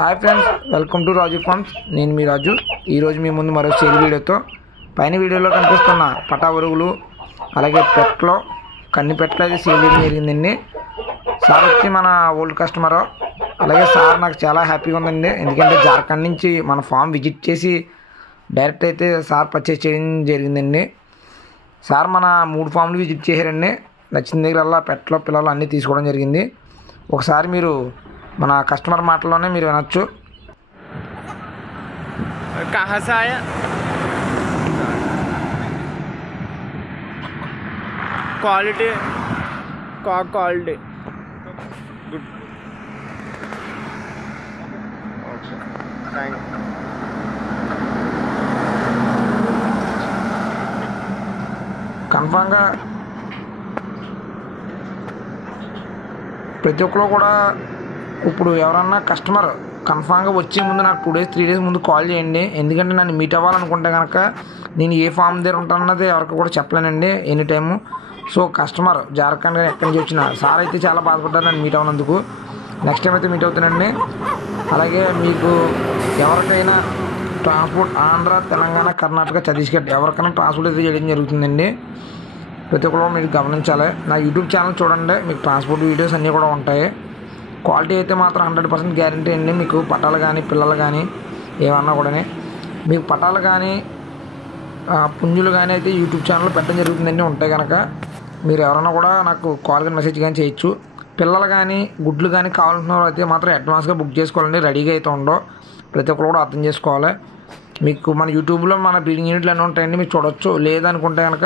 Hi friends, welcome to Raju farms. నేను మీ రాజు. ఈరోజు మీ ముందు మరో సేల్ వీడియోతో పైన వీడియోలో కనిపిస్తున్న పటా ఉరుగులు అలాగే పెట్లో కన్ని పెట్లు అయితే సేల్ చేయడం జరిగిందండి. సార్ వచ్చి మన ఓల్డ్ కస్టమర్. అలాగే సార్ నాకు చాలా హ్యాపీగా ఉందండి, ఎందుకంటే జార్ఖండ్ నుంచి మన ఫామ్ విజిట్ చేసి డైరెక్ట్ అయితే సార్ పర్చేస్ చేయడం జరిగిందండి. సార్ మన 3 ఫామ్లు విజిట్ చేశారండి. నచ్చిన దగ్గర పెట్లో పిల్లలు అన్నీ తీసుకోవడం జరిగింది. ఒకసారి మీరు మన కస్టమర్ మాటల్లోనే మీరు వినొచ్చు. कहाँ से आया? Quality quality good. Thank you. కన్ఫామ్గా ప్రతి ఒక్కరు కూడా ఇప్పుడు ఎవరన్నా కస్టమర్ కన్ఫామ్గా వచ్చే ముందు నాకు 2 days 3 days ముందు కాల్ చేయండి. ఎందుకంటే నన్ను మీట్ అవ్వాలనుకుంటే కనుక నేను ఏ ఫామ్ దగ్గర ఉంటానన్నది ఎవరికి కూడా చెప్పలేనండి any time. So customer Jharkhand ఎక్కడి నుంచి వచ్చిన సార్ అయితే చాలా బాధపడ్డారు నన్ను మీట్ అవ్వనందుకు. నెక్స్ట్ టైం అయితే మీట్ అవుతానండి. అలాగే మీకు ఎవరికైనా ట్రాన్స్పోర్ట్ ఆంధ్ర, తెలంగాణ, కర్ణాటక, ఛత్తీస్గఢ్ ఎవరికైనా ట్రాన్స్పోర్ట్ అయితే చేయడం జరుగుతుందండి. ప్రతి ఒక్కరు మీరు గమనించాలి. నా యూట్యూబ్ ఛానల్ చూడండి, మీకు ట్రాన్స్పోర్ట్ వీడియోస్ అన్నీ కూడా ఉంటాయి. క్వాలిటీ అయితే మాత్రం 100% గ్యారంటీ అండి. మీకు పటాలు కానీ పిల్లలు కానీ ఏమన్నా కూడా మీకు పటాలు కానీ పుంజులు కానీ అయితే యూట్యూబ్ ఛానల్లో పెట్టడం జరుగుతుందండి. ఉంటాయి కనుక మీరు ఎవరైనా కూడా నాకు కాల్ కానీ మెసేజ్ కానీ చేయొచ్చు. పిల్లలు కానీ గుడ్లు కానీ కావాలనుకున్న వాళ్ళు అయితే మాత్రం అడ్వాన్స్గా బుక్ చేసుకోవాలండి. రెడీగా అయితే ఉండవు. ప్రతి ఒక్కరు కూడా అర్థం చేసుకోవాలి. మీకు మన యూట్యూబ్లో మన బ్రీడింగ్ యూనిట్లు అన్నీ ఉంటాయండి, మీరు చూడొచ్చు. లేదనుకుంటే కనుక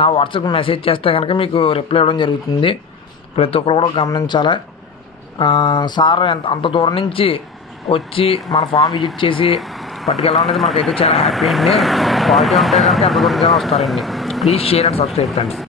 నా వాట్సాప్కి మెసేజ్ చేస్తే కనుక మీకు రిప్లై ఇవ్వడం జరుగుతుంది. ప్రతి ఒక్కరు కూడా గమనించాలి. సార్ అంత దూరం నుంచి వచ్చి మన ఫామ్ విజిట్ చేసి పట్టుకెళ్ళడం అనేది మనకైతే చాలా హ్యాపీ అండి. క్వాలిటీ ఉంటే కనుక ఎంత దూరం వస్తారండి. Please share and subscribe friends.